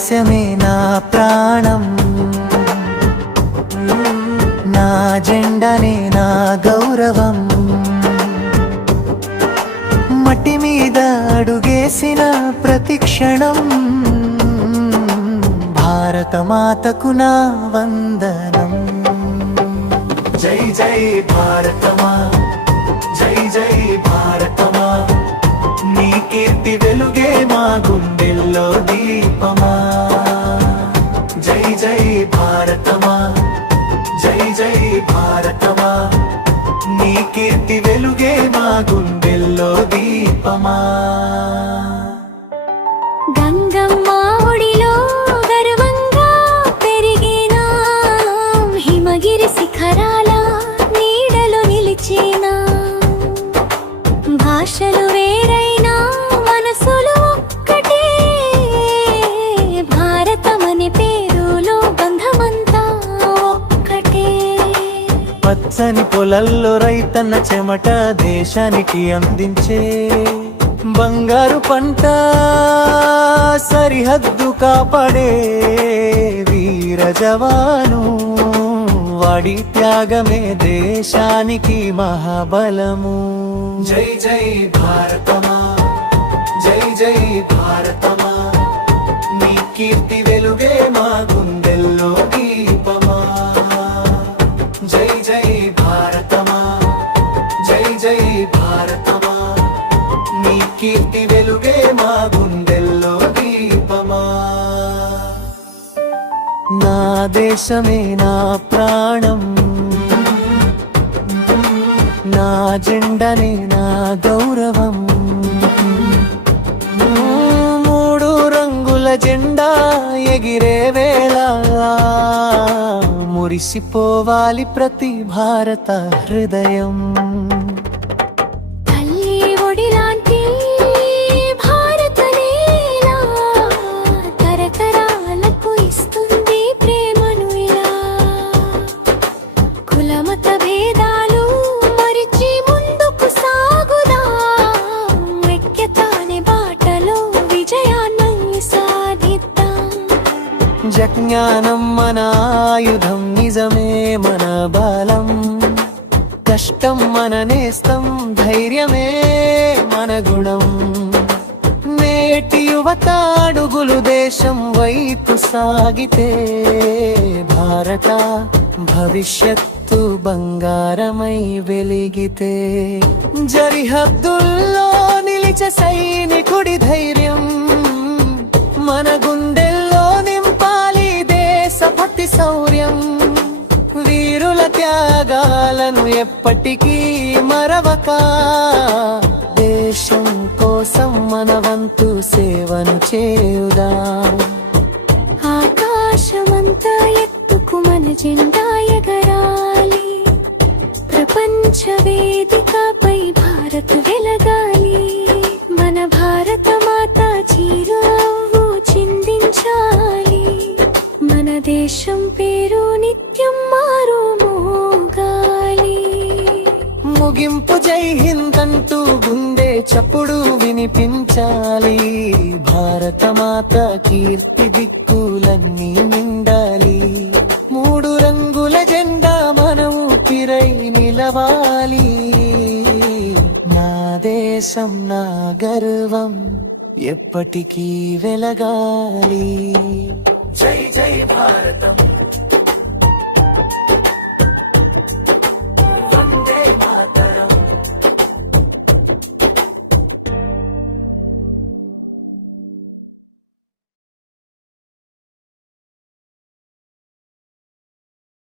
దేశమే నా ప్రాణం, నా జెండానే నా గౌరవం. మట్టి మీద అడుగేసిన ప్రతి క్షణం భారత మాతకు నా వందనం. జై జై భారతమా, జై జై భారతమా, నీ కీర్తి వెలుగే మా గుండెల్లో దీపమా. జై జై భారతమా, జై జై భారతమా, నీ కీర్తి వెలుగే మా గుండెల్లో దీపమా. గంగమ్మ ఒడిలో గర్వంగా పెరిగిన, హిమగిరి శిఖరాల నీడలో నిలిచిన, భాషలు వేరైనా మనసులు ఒక్కటే, భారతమనే పేరులో బంధమంతా ఒక్కటే. పచ్చని పొలల్లో రైతన్న చెమట దేశానికి అందించే బంగారు పంట, సరిహద్దు కాపాడే వీర జవాను, వాడి త్యాగమే దేశానికి మహాబలము. జై జై భారతమా, జై జై భారతమా, నీ కీర్తి వెలుగే మా గుండెల్లో దీపమా. జై జై భారతమా, జై జై భారతమా, నీ కీర్తి వెలుగే మా గుండెల్లో దీపమా. నా దేశమే నా ప్రాణం, నా జెండానే నా గౌరవం. మూడు రంగుల జెండా ఎగిరే వేళ మురిసిపోవాలి ప్రతి భారత హృదయం. తల్లి ఒడిలాంటి భారత నేల తరతరాలకు ఇస్తుంది ప్రేమను ఇలా. కులమత భేదాలు మరిచి ముందుకు సాగుదాం, ఐక్యతానే బాటలో విజయాన్ని సాధిద్దాం. జజ్ఞానం మన ఆయుధం, నిజమే మన బలం, కష్టం మన నేస్తం, ధైర్యమే మన గుణం. నేటి యువత అడుగులు దేశం వైపు సాగితే, భారత భవిష్యత్తు బంగారమై వెలిగితే. జరిహద్దుల్లో నిలిచే సైనికుడి ధైర్యం మన గుండెల్లో నింపాలి దేశభక్తి శౌర్యం. వీరుల త్యాగాలను ఎప్పటికీ మరవక, దేశం కోసం మన వంతు సేవను చేయుదాం. ఆకాశమంతా ఎత్తుకు మన జెండా ఎగరాలి, ప్రపంచ వేదికపై భారత్ వెలగాలి. మన భారత మాత చిరునవ్వు చిందించాలి, మన దేశం పేరు నిత్యం మారుమోగాలి. ముగింపు జై హింద్ అంటూ గుండె చప్పుడు వినిపించాలి, భారత మాత కీర్తి దిక్కులన్నీ నిండాలి. మూడు రంగుల జెండా మన ఊపిరై నిలవాలి, నా దేశం నా గర్వం ఎప్పటికీ వెలగాలి. జై జై భారతం.